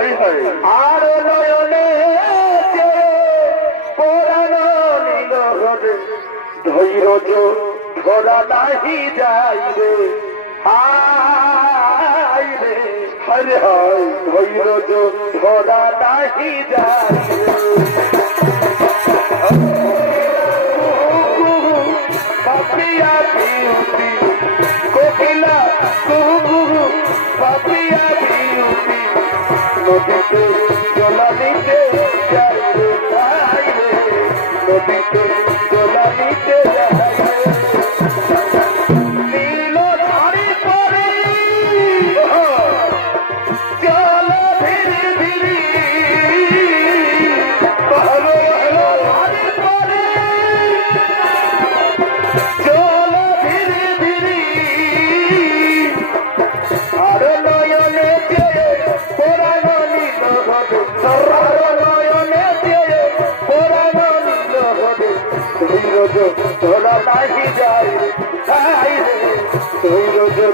আর নয়নে পুরানো নিগরে ধৈর্য ধরা নাহি যাইবে হাইরে হরে হয় ধৈর্য ধরা নাহি যাইবে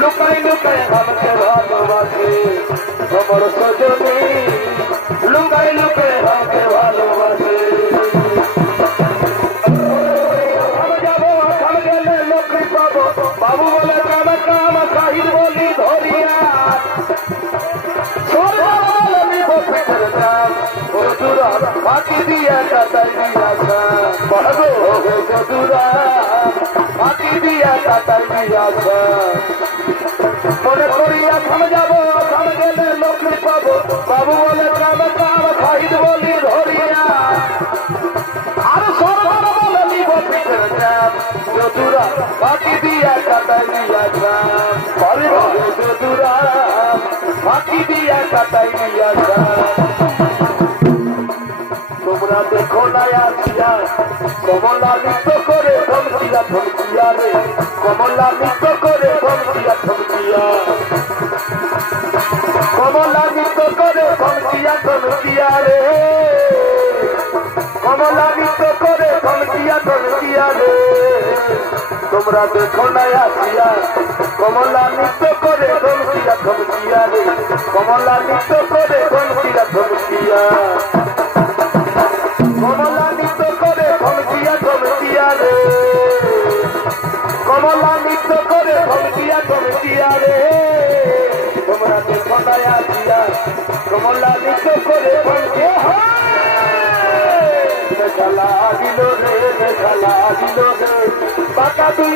লুকাই লুকাই আমাকে ভালোবাসে। আমার সজনী লুকাই লুকাই আমাকে ভালোবাসে। মাটি দিয়া কাটাই দিয়া মনে করিয়া থাম যাব থাম গেলে কমলায় আসিয়া, কমলা নৃত্য করে ধমকিয়া ধমকিয়া রে। কমলা নৃত্য করে ধমকিয়া ধমকিয়া। কমলা নৃত্য করে ধমকিয়া ধমকিয়া রে। কমলা নৃত্য করে ধমকিয়া ধমকিয়া রে। তোমরা দেখো না আসিয়া, কমলা নৃত্য করে ধমকিয়া ধমকিয়া রে। কমলা নৃত্য করে ধমকিয়া ধমকিয়া। কমলানিত করে ধমকিয়া ধমকিয়া রে। কমলানিত করে ধমকিয়া ধমকিয়া রে। তোমরা দেখায় আসিয়া কমলানিত করে ধমকিয়া। খেলা দিল রে খেলা দিল রে। পাকা তুই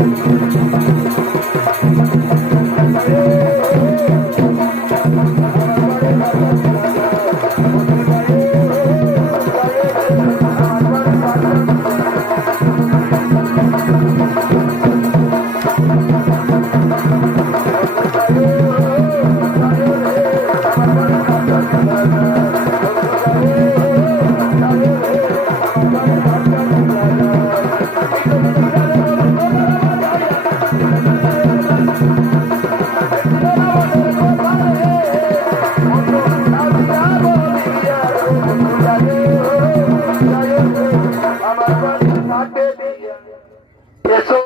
Música